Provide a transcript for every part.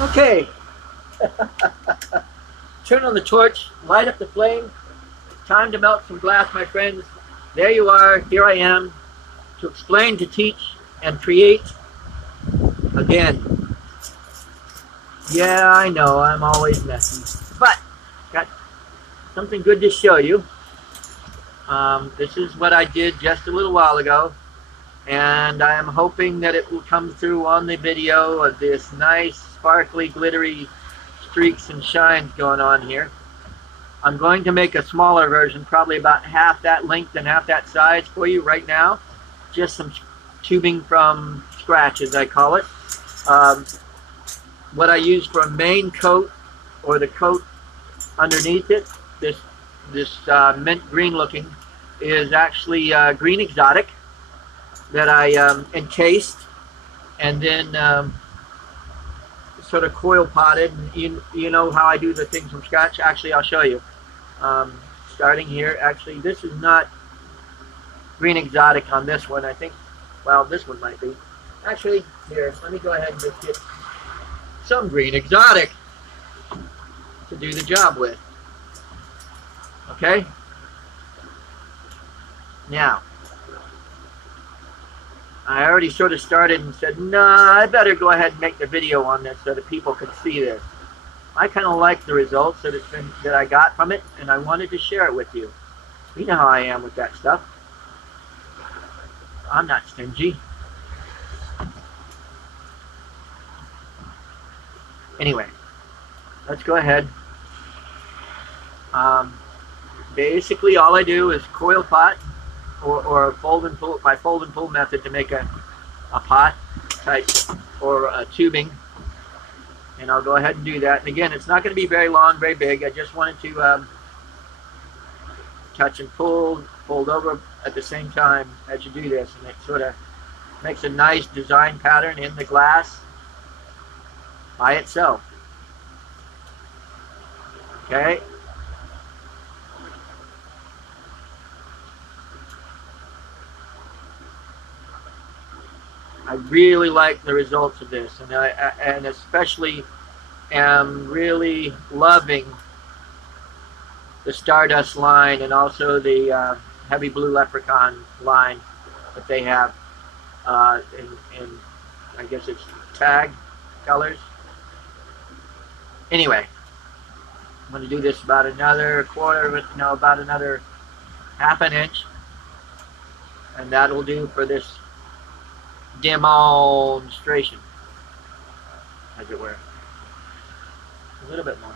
Okay. Turn on the torch, light up the flame. Time to melt some glass, my friends. There you are. Here I am to explain, to teach, and create again. Yeah, I know, I'm always messy, but got something good to show you. This is what I did just a little while ago, and I am hoping that it will come through on the video of this nice, sparkly, glittery streaks and shines going on here. I'm going to make a smaller version, probably about half that length and half that size for you right now. Just some tubing from scratch, as I call it. What I use for a main coat, or the coat underneath it, this mint green looking, is actually green exotic that I encased and then sort of coil potted. And you know how I do the things from scratch. Actually, I'll show you. Starting here, actually, this is not green exotic on this one. I think, well, this one might be. Actually, here, let me go ahead and just get some green exotic to do the job with. Okay? Now, I already sort of started and said, nah, I better go ahead and make the video on this so that people could see this. I kind of like the results that I got from it, and I wanted to share it with you. You know how I am with that stuff. I'm not stingy. Anyway, let's go ahead. Basically, all I do is coil pot or fold and pull, my fold and pull method to make a pot type or a tubing. And I'll go ahead and do that. And again, it's not going to be very long, very big. I just wanted to touch and pull, fold over at the same time as you do this. And it sort of makes a nice design pattern in the glass by itself. Okay. I really like the results of this, and especially am really loving the Stardust line and also the heavy Blue Leprechaun line that they have in I guess it's tag colors. Anyway, I'm going to do this about another quarter, no, about another half an inch, and that'll do for this demonstration, as it were. A little bit more.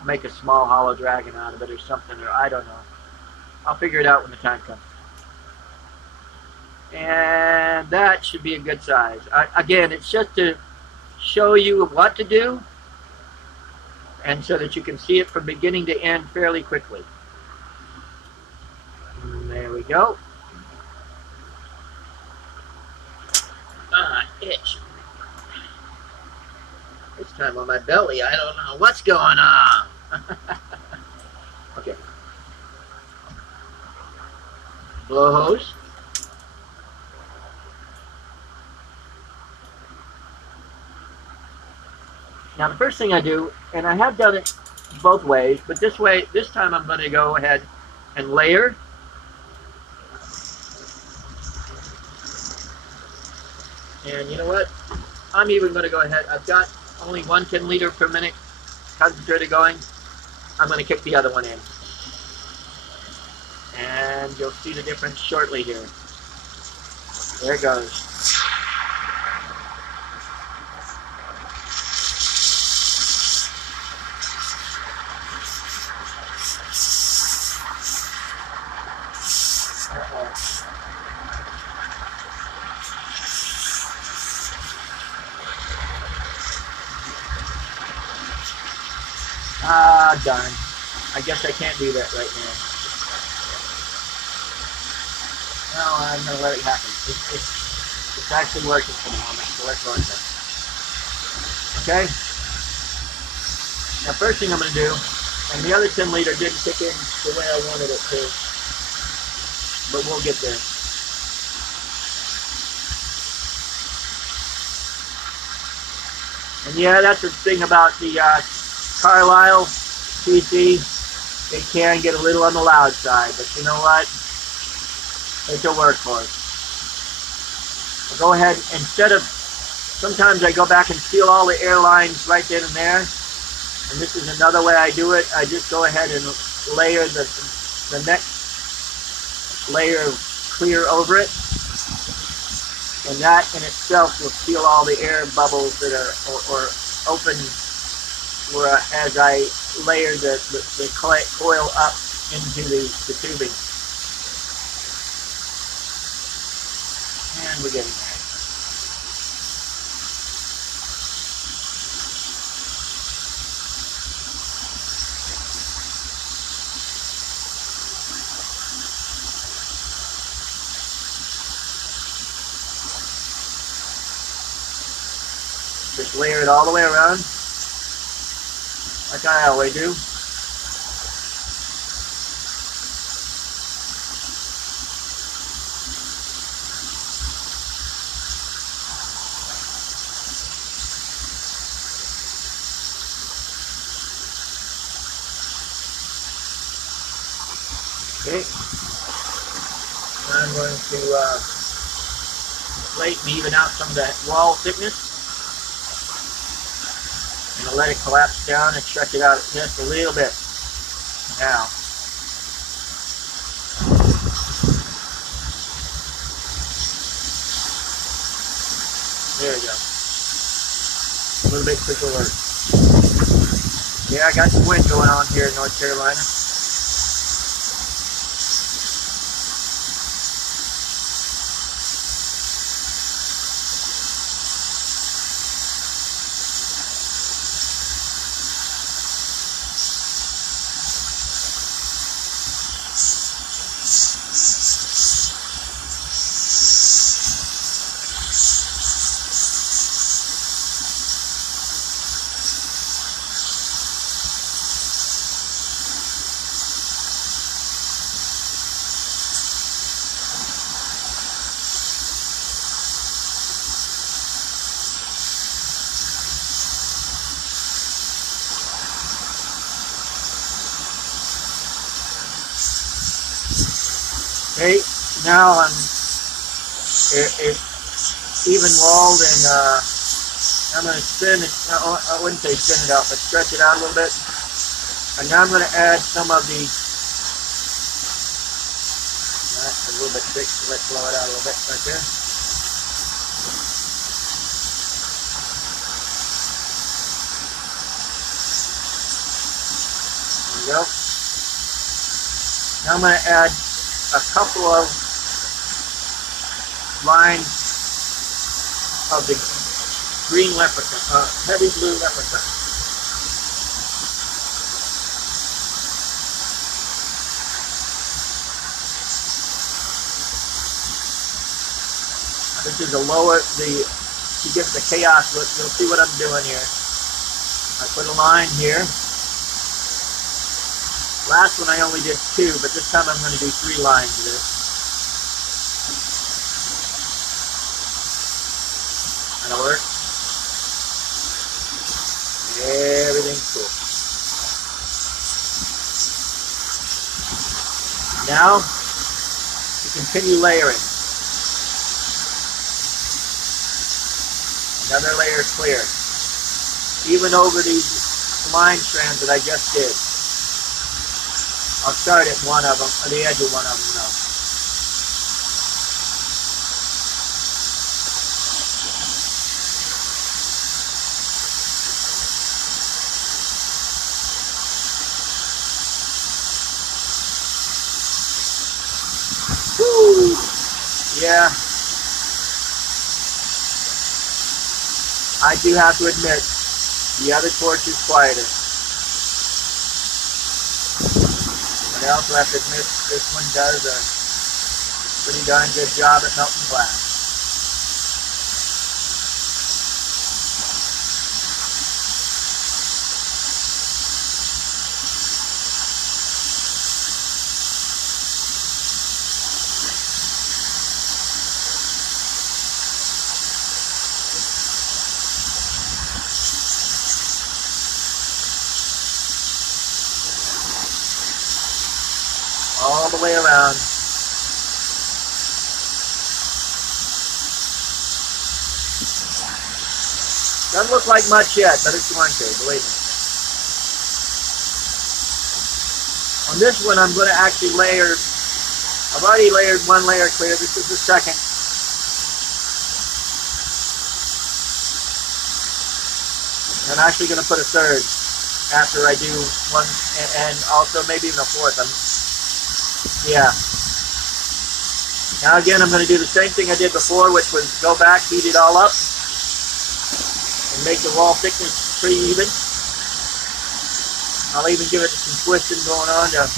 I'll make a small hollow dragon out of it or something, or I don't know. I'll figure it out when the time comes. And that should be a good size. Again, it's just to show you what to do, and so that you can see it from beginning to end fairly quickly. And there we go. Itch. This time on my belly, I don't know what's going on. Okay. Blow hose. Now the first thing I do, and I have done it both ways, but this time I'm going to go ahead and layer. And you know what? I'm even going to go ahead. I've got only 1 10-liter per minute concentrator going. I'm going to kick the other one in. And you'll see the difference shortly here. There it goes. Ah, darn. I guess I can't do that right now. No, I'm going to let it happen. It's actually working for the moment, so let's go with it. Okay? Now, first thing I'm going to do, and the other 10-liter didn't kick in the way I wanted it to, but we'll get there. And yeah, that's the thing about the Carlisle CC. It can get a little on the loud side, but you know what? It's a workhorse. I'll go ahead, instead of, sometimes I go back and seal all the air lines right then and there. And this is another way I do it. I just go ahead and layer the next layer of clear over it. And that in itself will seal all the air bubbles that are or open where, as I layer the coil up into the tubing. And we're getting there. Just layer it all the way around, like I always do. Okay, I'm going to plate and even out some of that wall thickness. I'm going to let it collapse down and stretch it out just a little bit. Now, there we go. A little bit quicker work. Yeah, I got some wind going on here in North Carolina. Okay, now it's even walled, and I'm going to spin it. I wouldn't say spin it out, but stretch it out a little bit. And now I'm going to add some of the. That's a little bit thick, so let's blow it out a little bit right there. There we go. Now I'm going to add a couple of lines of the green leprechaun, heavy blue leprechaun. Now this is a lower, to give the chaos look. You'll see what I'm doing here. I put a line here. Last one I only did 2, but this time I'm going to do 3 lines of this. That'll work. Everything's cool. Now, to continue layering. Another layer clear. Even over these line strands that I just did. I'll start at one of them, or the edge of one of them though. Woo! Yeah. I do have to admit, the other torch is quieter. I also have to admit this one does a pretty darn good job at melting glass. way around. Doesn't look like much yet, but it's going to, believe me. On this one, I'm going to actually layer, I've already layered one layer clear. This is the second. I'm actually going to put a third after I do one, and also maybe even a fourth. Yeah. Now again, I'm going to do the same thing I did before, which was go back, heat it all up, and make the wall thickness pretty even. I'll even give it some twisting going on to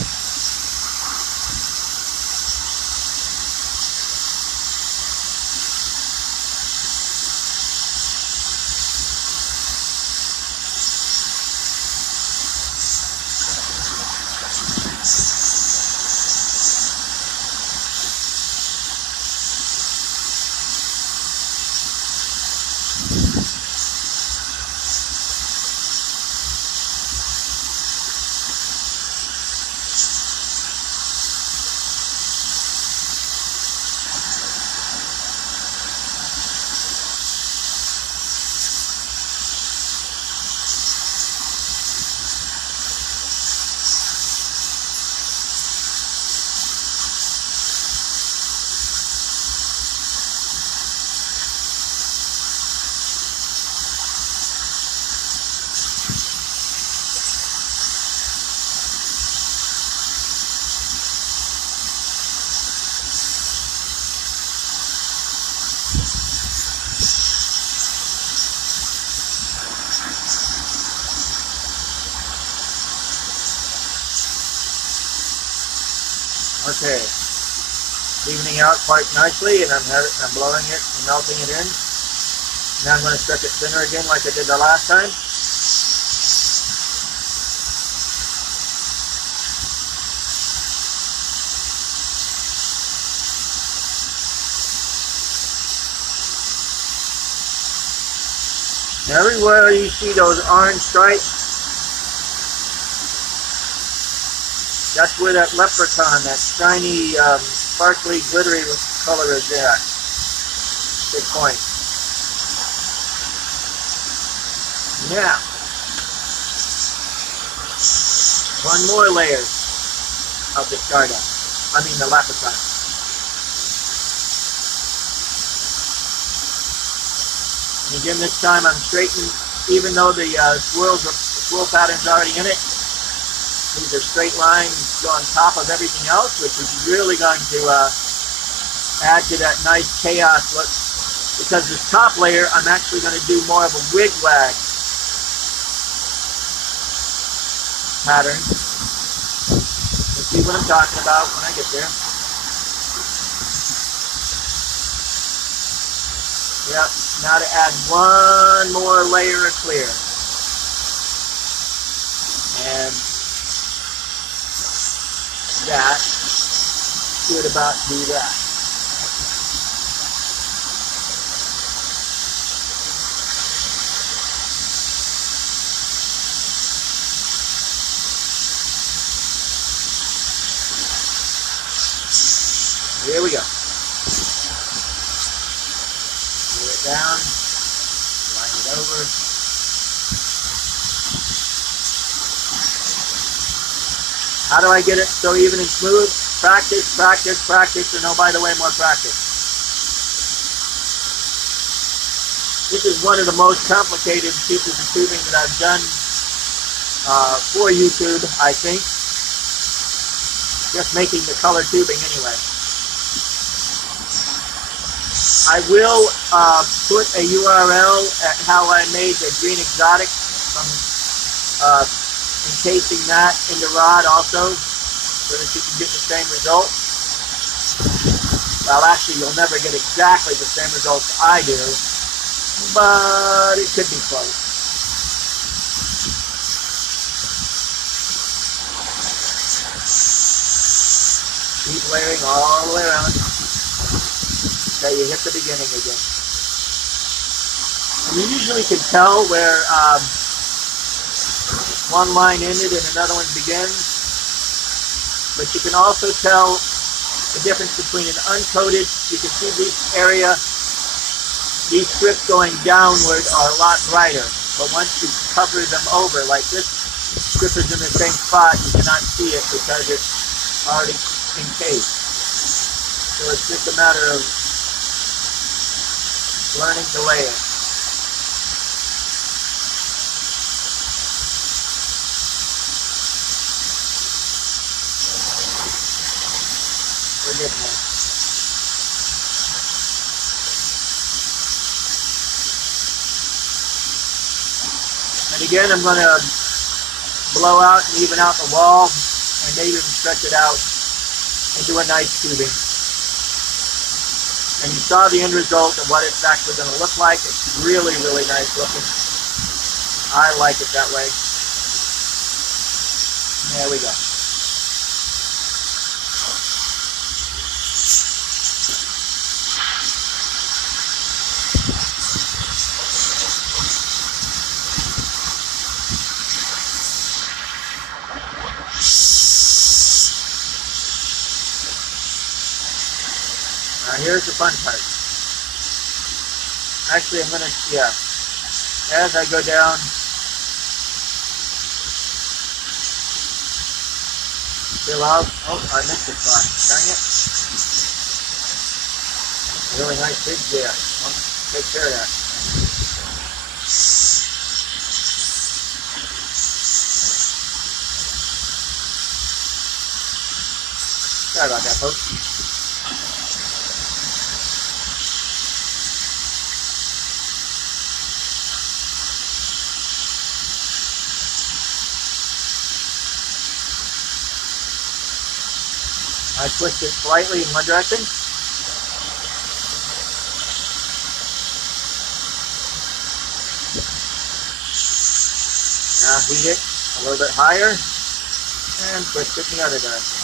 okay, evening out quite nicely, and I'm blowing it and melting it in. Now I'm going to stretch it thinner again like I did the last time. Now everywhere you see those orange stripes, that's where that leprechaun, that shiny, sparkly, glittery color is at. Good point. Now, one more layer of the stardust. I mean the leprechaun. And again, this time I'm straightening, even though the swirl pattern's already in it. These are straight lines on top of everything else, which is really going to add to that nice chaos look. Because this top layer, I'm actually going to do more of a wigwag pattern. You'll see what I'm talking about when I get there. Yep, now to add one more layer of clear. And that should about do that. Here we go. Pull it down, line it over. How do I get it so even and smooth? Practice, practice, practice, and oh, by the way, more practice. This is one of the most complicated pieces of tubing that I've done for YouTube, I think. Just making the color tubing anyway. I will put a URL at how I made the green exotic from encasing that in the rod also, so that you can get the same result. Well, actually, you'll never get exactly the same results I do, but it could be close. Keep layering all the way around until you hit the beginning again. And you usually can tell where one line ended and another one begins. but you can also tell the difference between an uncoated. You can see this area, these strips going downward are a lot brighter, but once you cover them over, like this strip is in the same spot, you cannot see it because it's already encased. So it's just a matter of learning to lay it. We're getting there. And again, I'm going to blow out and even out the wall and maybe even stretch it out into a nice tubing. And you saw the end result of what it's actually going to look like. It's really, really nice looking. I like it that way. There we go. Now here's the fun part. Actually, I'm going to, as I go down, fill out. Oh, I missed the spot. Dang it. Really nice big there. I'll take care of that. Sorry about that, folks. I twist it slightly in one direction. Now heat it a little bit higher and twist it in the other direction.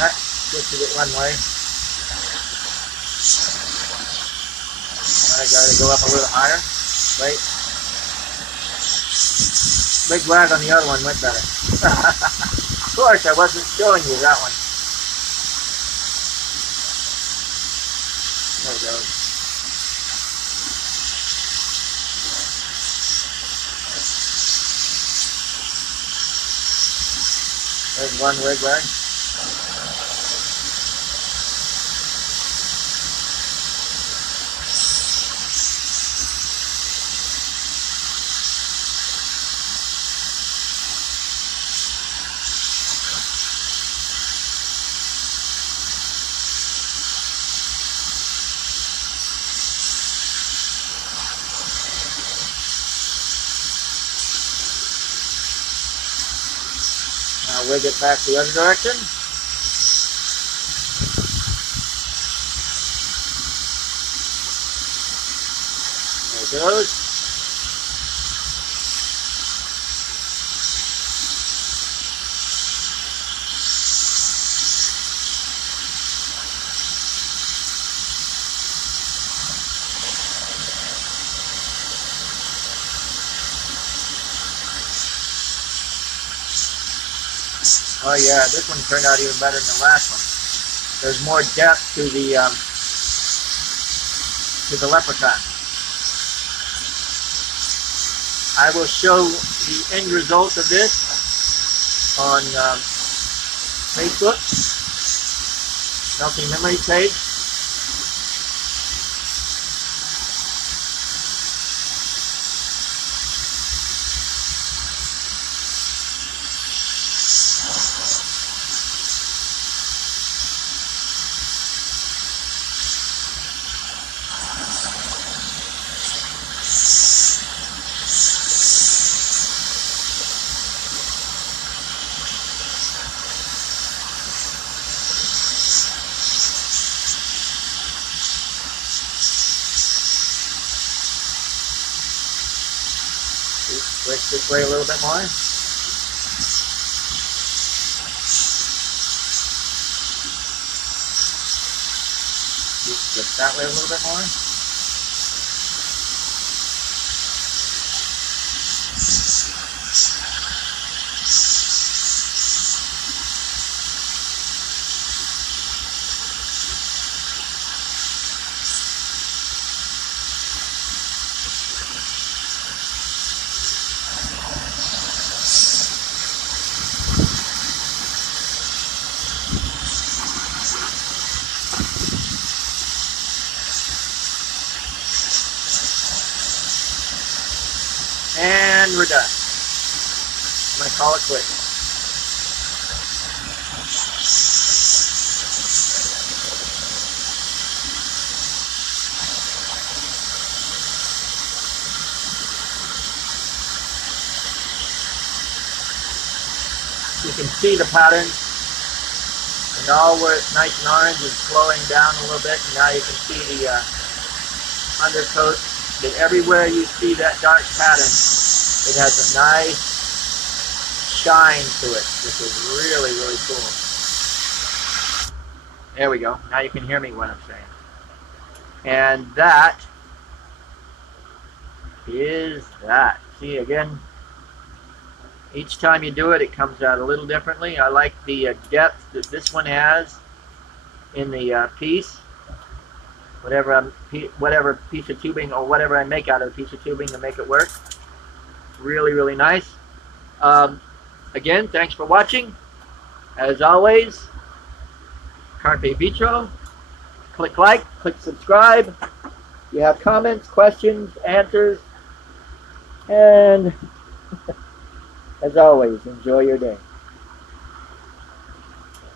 Alright, twisted it one way. I gotta go up a little higher. Wait. Big wag on the other one went better. Of course, I wasn't showing you that one. There we go. There's one wig wag. Now wig it back the other direction. There it goes. Oh yeah, this one turned out even better than the last one. There's more depth to the leprechaun. I will show the end result of this on Facebook, Melting Memories page. Switch this way a little bit more. Switch that way a little bit more. And we're done. I'm going to call it quits. You can see the pattern, and all where it's nice and orange is slowing down a little bit, and now you can see the undercoat. That everywhere you see that dark pattern, it has a nice shine to it, which is really, really cool. There we go. Now you can hear me what I'm saying. And that is that. See, again, each time you do it, it comes out a little differently. I like the depth that this one has in the piece. Whatever piece of tubing or whatever I make out of a piece of tubing to make it work. Really, really nice. Again, thanks for watching. As always, Carpe Vitro. Click like, click subscribe. If you have comments, questions, answers, and as always, enjoy your day.